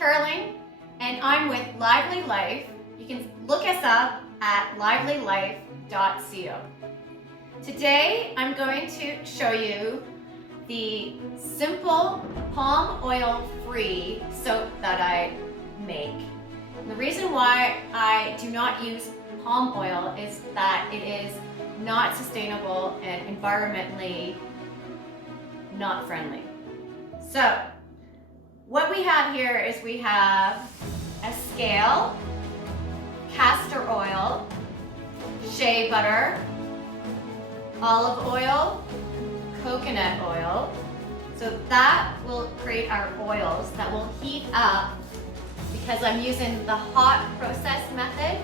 Caroline, and I'm with Lively Life. You can look us up at livelylife.co. Today, I'm going to show you the simple palm oil free soap that I make. And the reason why I do not use palm oil is that it is not sustainable and environmentally not friendly. So, what we have here is we have a scale, castor oil, shea butter, olive oil, coconut oil. So that will create our oils that will heat up because I'm using the hot process method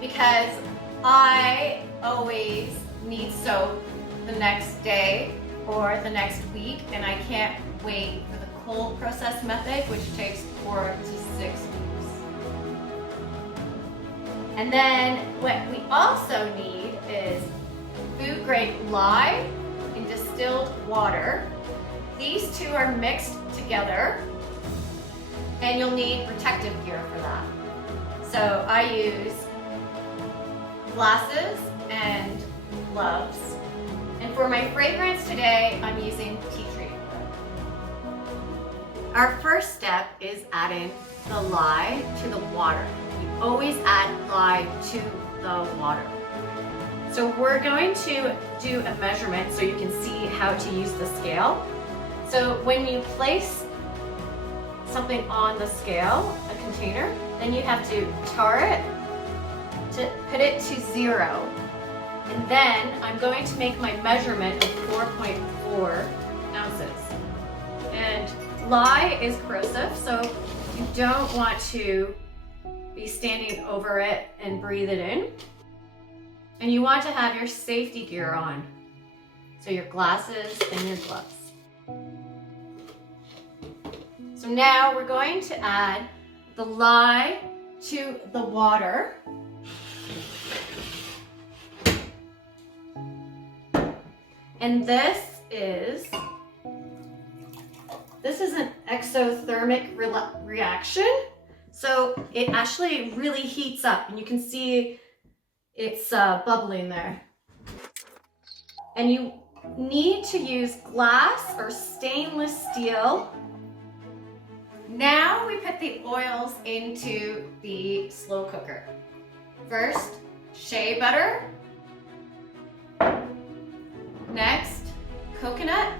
because I always need soap the next day or the next week, and I can't wait for the cold process method, which takes 4 to 6 weeks. And then what we also need is food grade lye in distilled water. These two are mixed together, and you'll need protective gear for that. So I use glasses and gloves. And for my fragrance today, I'm using tea tree oil. Our first step is adding the lye to the water. You always add lye to the water. So we're going to do a measurement so you can see how to use the scale. So when you place something on the scale, a container, then you have to tar it to put it to 0. And then I'm going to make my measurement of 4.4 ounces. And lye is corrosive, so you don't want to be standing over it and breathe it in. And you want to have your safety gear on. So your glasses and your gloves. So now we're going to add the lye to the water. And this is an exothermic reaction. So it actually really heats up, and you can see it's bubbling there. And you need to use glass or stainless steel. Now we put the oils into the slow cooker. First, shea butter. Next, coconut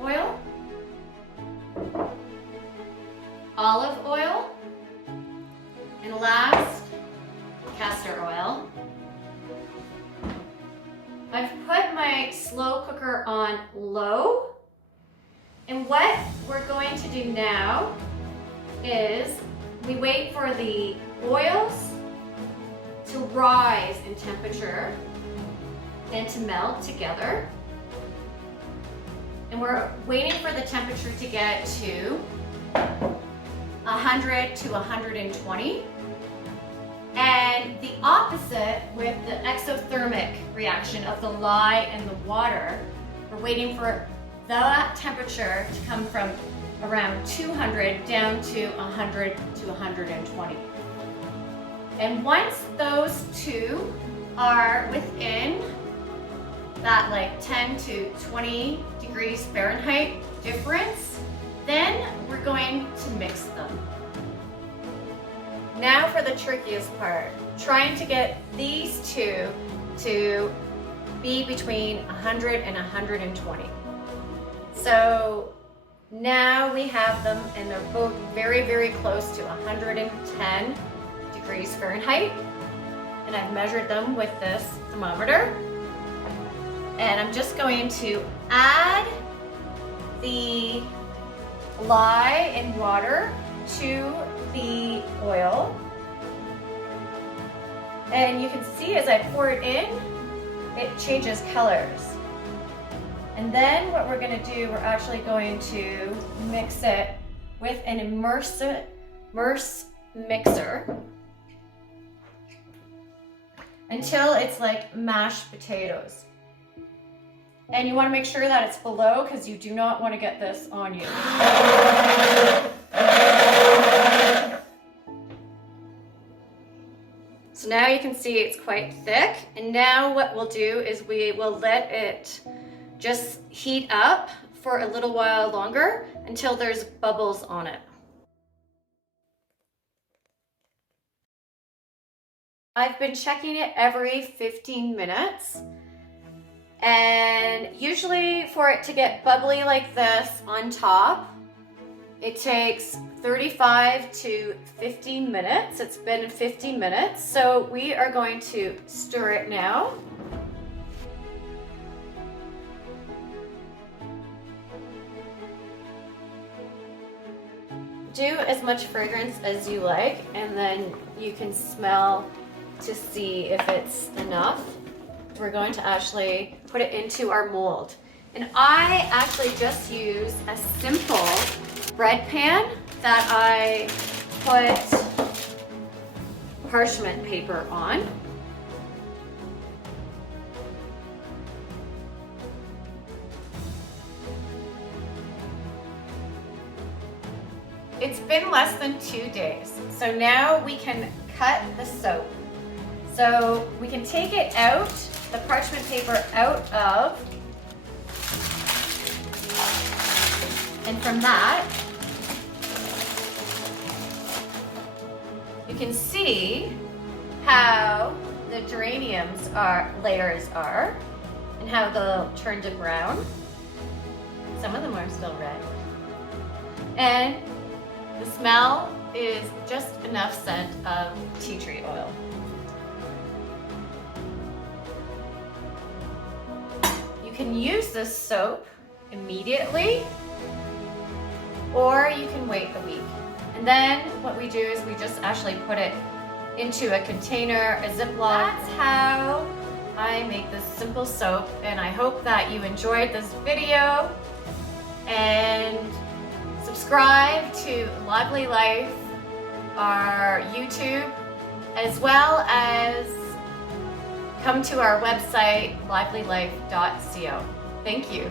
oil, olive oil, and last, castor oil. I've put my slow cooker on low, and what we're going to do now is we wait for the oils to rise in temperature and to melt together. And we're waiting for the temperature to get to 100 to 120. And the opposite with the exothermic reaction of the lye and the water, we're waiting for that temperature to come from around 200 down to 100 to 120. And once those two are within that like 10 to 20 degrees Fahrenheit difference, then we're going to mix them. Now for the trickiest part, trying to get these two to be between 100 and 120. So now we have them, and they're both very, very close to 110 degrees Fahrenheit. And I've measured them with this thermometer. And I'm just going to add the lye and water to the oil. And you can see as I pour it in, it changes colors. And then what we're going to do, we're actually going to mix it with an immerse mixer until it's like mashed potatoes. And you want to make sure that it's below because you do not want to get this on you. So now you can see it's quite thick. And now what we'll do is we will let it just heat up for a little while longer until there's bubbles on it. I've been checking it every 15 minutes. And usually for it to get bubbly like this on top, it takes 35 to 50 minutes. It's been 50 minutes. So we are going to stir it now. Do as much fragrance as you like, and then you can smell to see if it's enough. We're going to actually put it into our mold. And I actually just use a simple bread pan that I put parchment paper on. It's been less than 2 days. So now we can cut the soap. So we can take it out, the parchment paper out of, and from that, you can see how the geraniums layers are, and how they'll turn to brown. Some of them are still red. And the smell is just enough scent of tea tree oil. You can use this soap immediately, or you can wait a week. And then what we do is we just actually put it into a container, a Ziploc. That's how I make this simple soap, and I hope that you enjoyed this video. And subscribe to Lively Life, our YouTube, as well as come to our website, livelylife.co. Thank you.